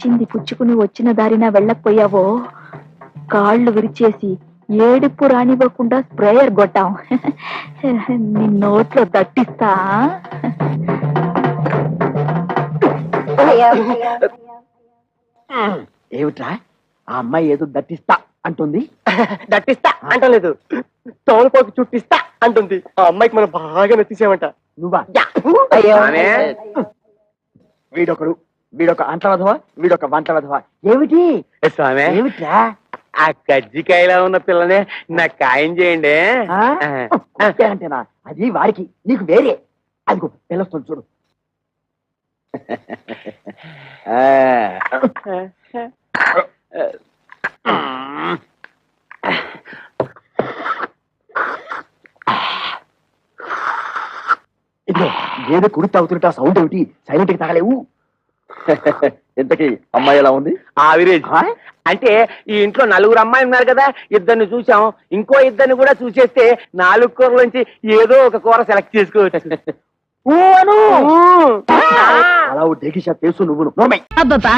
ఇచ్చింది పుచ్చుకుని వచ్చిన దారిన వెళ్ళకపోయావో కాళ్ళు విరిచేసి ఏడుపు రానివ్వకుండా స్ప్రేయర్ కొట్టాం. నీ నోట్లో దట్టిస్తా. ఏమిట్రా ఆ అమ్మాయి ఏదో దట్టిస్తా అంటుంది? దట్టిస్తా అంటలేదు, తోలుపోకి చుట్టిస్తా అంటుంది. ఆ అమ్మాయికి మనం బాగా నచ్చేసామంట. నువ్వా? ఆమె వీడొకడు, వీడొక అంట్ల వధవా, వీడొక వంట వధవా. ఏమిటి స్వామి, ఏమిట్రా? ఆ కజ్జికాయలా ఉన్న పిల్లనే నాకు ఖాయం చేయండి. అంటేనా? అది వారికి, నీకు వేరే. అదిగో పిల్లస్తుంది చూడు. ఇదిగో ఏదో కుడి తాగుతుంటే ఆ సౌండ్ ఏమిటి? సైలెంట్ కి తాగలేవు. ఇంతకీ అమ్మాయి ఎలా ఉంది? ఆవిరేజ్. అంటే ఈ ఇంట్లో 4 అమ్మాయిలు ఉన్నారు కదా, ఇద్దరిని చూసాం, ఇంకో ఇద్దరిని కూడా చూసేస్తే 4 కూరలోంచి ఏదో ఒక కూర సెలెక్ట్ చేసుకోవచ్చు. అలా డేకి షాప్ తెలుసు నువ్వు. అబ్బబ్బా,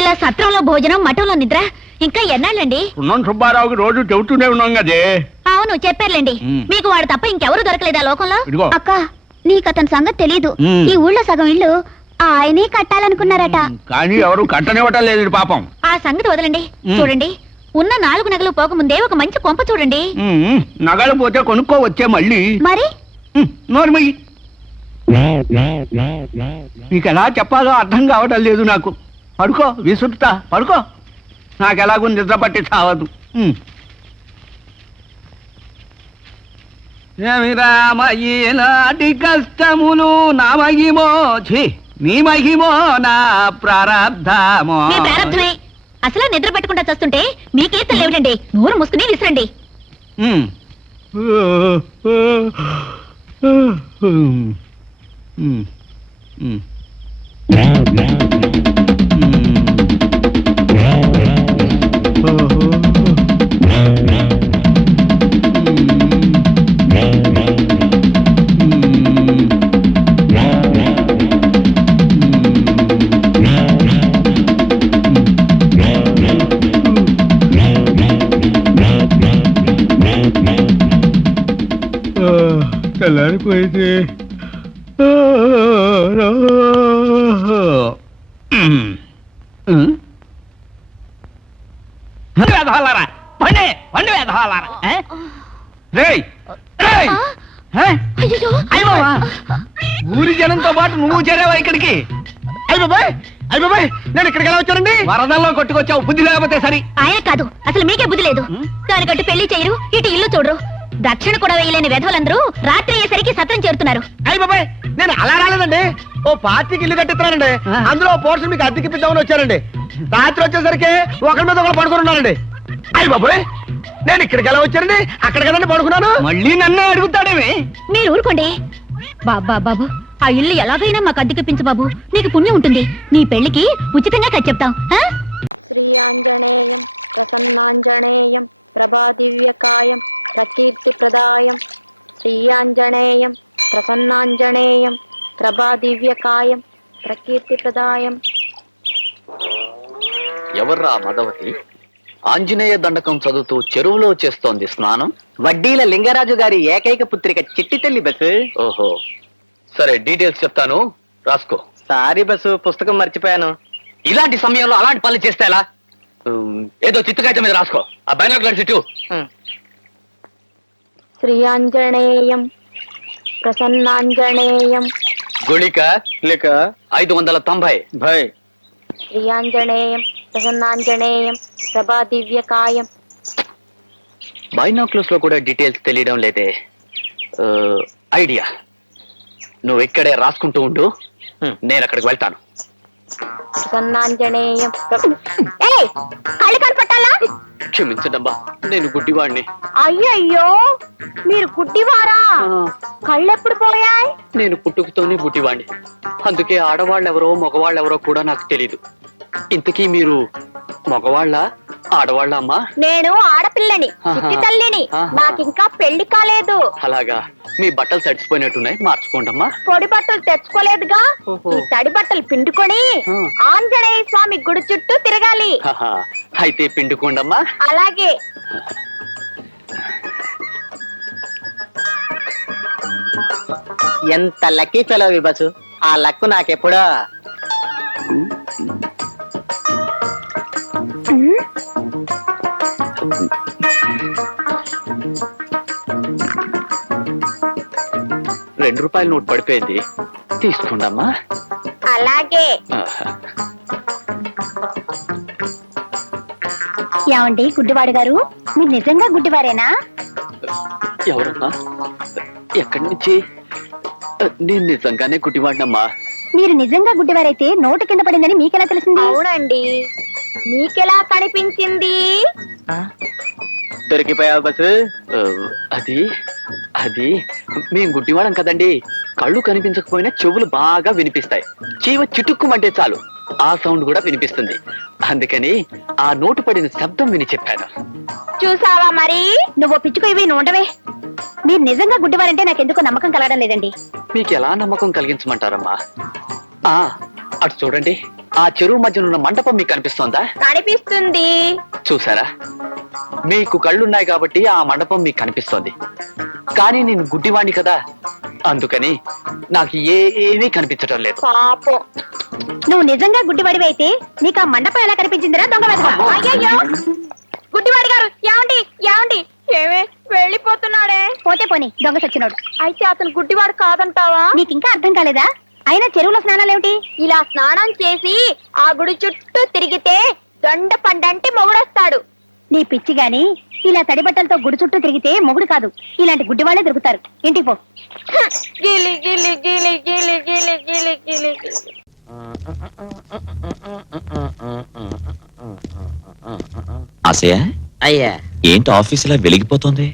ఇలా సత్రంలో భోజనం, మఠంలో నిద్ర ఇంకా ఎన్నాళ్ళండి? సుబ్బారావుకి రోజు చెబుతూనే ఉన్నాం కదే. అవును చెప్పారులేండి. మీకు వాడు తప్ప ఇంకెవరు దొరకలేదా లోకంలో? ఇదిగో. అక్క, నీకు అతని సంగతి తెలీదు. ఈ ఊళ్ళో సగం ఇల్లు ఆయనే కట్టాలనుకున్నారట. కానీ ఎవరు కట్టనివ్వటం లేదు పాపం. ఆ సంగతి వదలండి. చూడండి, ఉన్న 4 నగలు పోకముందే ఒక మంచి కొంప చూడండి. నగలు పోతే కొనుక్కో వచ్చే మళ్ళీ. మరి నోర్మయ్యి, నీకు ఎలా చెప్పాలో అర్థం కావటం లేదు నాకు. పడుకో, విసురుతా, పడుకో. నాకెలాగూ నిద్ర పట్టి చావదు. రామయ్యి నాటి కష్టములు నా మహిమో, నీ మహిమో నా ప్రారంధమో. మీ ప్రారంభమే. అసలు నిద్ర పట్టుకుంటా చస్తుంటే మీకేసం లేవులండి. నోరు మూసుకుని విసిరండి. తెల్లారిపోయింది. వేధవాలారా, పండి పండి వేధవాలారా. ఊరి జనంతో పాటు నువ్వు చేరావా ఇక్కడికి? అయిపోయి నేను ఇక్కడికి ఎలా వచ్చానండి? వరదల్లో కొట్టుకొచ్చావు, బుద్ధి లేకపోతే సరి. ఆయన కాదు, అసలు మీకే బుద్ధి లేదు. దాని కట్టు పెళ్లి చేయరు, ఇటు ఇల్లు చూడరు. దక్షిణ కూడా వేయలేని వెధవలందరూ రాత్రి అయ్యేసరికి సత్రం చేరుతున్నారు. అయిపోయి నేను అలా రాలేదండి. ఓ పార్టీకి ఇల్లు కట్టిస్తున్నానండి. అందులో పోర్షన్ మీకు అద్దెకి ఇప్పిద్దామని వచ్చానండి. రాత్రి వచ్చేసరికి ఒకరి మీద ఒకరు పడుకుని ఉన్నానండి. అయిపోయి నేను ఇక్కడికి ఎలా వచ్చానండి? అక్కడ కదండి పడుకున్నాను. మళ్ళీ నన్ను అడుగుతాడేమి? మీరు ఊరుకోండి. బాబా బాబు, ఆ ఇల్లు ఎలాగైనా మాకు అద్దెకిప్పించు బాబు. నీకు పుణ్యం ఉంటుంది. నీ పెళ్లికి ఉచితంగా కచ్చెప్తాం. శ్రీ ఆంజనేయం ప్రసన్నాంజనేయం ప్రభాదివ్యకాయం ప్రకీర్తి ప్రదాయం. శ్రీ ఆంజనేయం ప్రసన్నాంజనేయం ప్రభాదివ్యకాయం ప్రకీర్తి ప్రదాయం. ఎవర్రా మదవతి? ఆంజనేయ దండకం చదువుతూ చెరువులో చేస్తోంది స్నానం. వడ్డీల లింగరాజు గారి ఏకైక పుత్రిక చిట్టి తల్లి బస్సు. ఓహో, సరే డీటెయిల్స్ చెప్తాను, రాసుకో. సారీ బస్సు, పుస్తకం మర్చిపోయాను. ఇలాంటి సమయంలో అలాంటి పనులు చేస్తే ఎలా? ఏదో చిత్తుకాయత మీద రాసుకో. ఆ బైనాక్యులర్ చుట్టూ. శ్రీ ఆంజనేయం ప్రసన్నాంజనేయం గుళిక లేక 590 భయ్. శ్రీ ఆంజనేయం ప్రసన్నాంజనేయం ప్రభాదివ్యకాయం. బైనాక్యులర్స్ లో కూడా డీటెయిల్స్ తెలియడం లేదే. ఐడియా, నువ్వు ఇక్కడే రాసుకుంటూ ఉండు, నేను అక్కడికి వెళ్తాను. ప్రసన్నాంజనేయం. కళ్ళు కనపట్టాలా? క్షమించడమ్మా, నేను గుడ్డివాణ్ణి. అయ్యయ్యో, మీరు గుడ్డివారా? కళ్ళెప్పుడు పోయాయి? నేను పుట్టుకతోనే గుడ్డివాణ్ణి. అందుకే ఆడవాళ్ళెవరో మగవాళ్ళెవరో కూడా నాకు తెలీదు. ఇంతకీ మీరు మగవాళ్ళ ఆడవాళ్ళ అమ్మా? నేను ఆడపిల్లని, చిట్టి తల్లిని. నాకింకా పెళ్లి కాలేదు. అలాగా, మీ బట్టలు తడిచిపోయినట్టున్నాయి, మార్చుకోండి అమ్మా. పొడి బట్టలు తెచ్చుకోలేదుగా, ఈ తడి బట్టలు పిండుకొని ఆంజనేయ స్వామి గుడి చుట్టూ తిరగాలి. అయితే పిండుకోండి అమ్మా. అలాగే. ఎంత లక్కీ ఫెలో విభసు, ఆ లక్కు నాకెప్పుడో. ₹2 నోట్ పడిపోయింది, తీసుకోండి అమ్మా. అలాగే. ఏమండి గుడ్డివాడు గారు, మీరు నిజంగా గుడ్డివారేనా? ఎవరమ్మా? ఎక్కడి నుంచి? నేను నిజంగానే గుడ్డివాడినమ్మా. మీరు నిజంగా గుడ్డివారైతే నోటు కింద పడిందని మీకెలా తెలిసింది? అవునండి, మీకెలా కనిపించింది? దొరికిపోయావు బస్సు. అది అది మేము గుడ్డివాళ్ళం కదండి. కళ్ళు కనిపించకపోయినా చెవులు బాగా వినిపిస్తాయి. చీవ చిటుక్కుమంటే చాలు ఆ సౌండ్ కూడా వినిపిస్తుంది. అందుకని ఆ నోటు పడిన శబ్దం విని చెప్పాను. చూసావా మరి, నువ్వు పిచ్చుకు ఇవి ఉండవే. మీరు నిజంగా గుడ్డివారంటే నాకెందుకో నమ్మకం కలగడం లేదండి. మీకు ఎలా నమ్మకం కలిగించమంటారమ్మా? అటు చూడండి, ఆ చెరువు మధ్యన ఉన్న మండపం మీకు కనిపిస్తోందా? కనిపిస్తుంది. చూసారా, మీకు కళ్ళున్నాయి కాబట్టి ఆ మండపం మీకు కనిపిస్తోంది. కానీ నేను గుడ్డివాణ్ణి కదా, అందుకని నాకు ఏమీ కనిపించడం లేదు. పాపం, నువ్వు నిజంగా గుడ్డివాడివి అయితే నీకు ఆ మండపం ఎలా కనిపించిందిరా దొంగ వెధవ? అయ్యయ్యో, గుడ్డివాడి గారు, ఏమండి ఏమండి, ఏమే వెళ్ళిపోతున్నాడే? పోతే పోని, దొంగ సచ్చినోడు. అయితే అతను గుడ్డివాడు కాదంటావా? నీకు ఇంకా అర్థం కాలేదా? అయినా చెరువులో స్నానాలేమిటి? ఇలా స్నానం చేసి ఆ గుడి చుట్టూ తిరిగితే దొండ పండంటి మొగుడొస్తాడు. నీ పిచ్చి గాని, ఇలా తడి బట్టలతో గుడి చుట్టూ తిరిగితే మొగుడు కాదు, ఇలాంటి గుడ్డి వాళ్ళే దొరుకుతారు. ఇంటికి పో. గిలి గిలి గిలి గిలి గిలి గిలి గిలి గిలి. ఆశయ, అయ్యా, ఏంటి ఆఫీస్ ఇలా వెలిగిపోతుంది?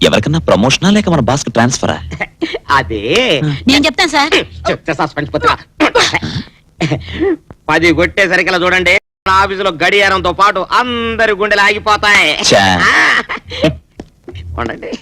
ఎవరికన్నా ప్రమోషనా లేక మన బాస్ కి ట్రాన్స్ఫరా? అదే నేను చెప్తాను సార్. చెప్తే సస్పెన్స్ పోతున్నా. 10 కొట్టేసరికలా చూడండి, ఆఫీసులో గడియారంతో పాటు అందరి గుండెలు ఆగిపోతాయి. ఛా. ఉండండి.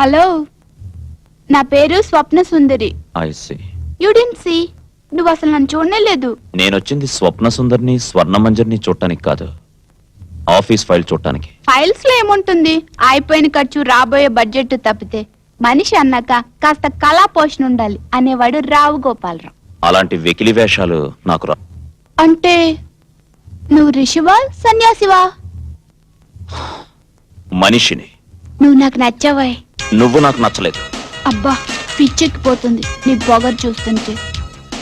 హలో, నా పేరు Swapna Sundari. I see. You didn't see, నువ్వు అసలు నన్ను చూడనే లేదు. నేనొచ్చింది స్వప్న సుందరిని స్వర్ణమంజర్ని చూడటానికి కాదు, ఆఫీస్ ఫైల్ చూడటానికి. ఫైల్స్ లో ఏముంటుంది? అయిపోయిన ఖర్చు, రాబోయే బడ్జెట్ తప్పితే మనిషి అన్నాక కాస్త కళా పోషణ ఉండాలి అనేవాడు రావు గోపాలరావు. అలాంటి వెకిలి వేషాలు నాకు రా. అంటే నువ్వు ఋషివా సన్యాసివా? మనిషిని. నువ్వు నాకు నచ్చావాయ్. నువ్వు నాకు నచ్చలేదు. అబ్బా, పిచ్చెక్కిపోతుంది నీ పొగరు చూస్తుంటే.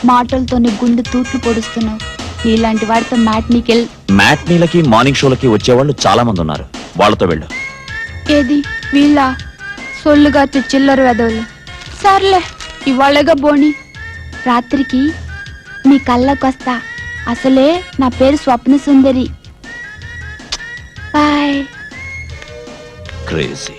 మాటలతో నీ గుండె తూట్లు పొడుస్తున్నావు. నీలాంటి వాడితో మ్యాట్నీలకి మార్నింగ్ షోలకి వచ్చేవాళ్ళు చాలా మంది ఉన్నారు, వాళ్ళతో వెళ్ళు. ఏది వీళ్ళ సొల్లుగా చిల్లర వెదవులు. సర్లే, ఇవాళగా బోని. రాత్రికి నీ కళ్ళకొస్తా. అసలే నా పేరు స్వప్న సుందరి. బాయ్. క్రేజీ.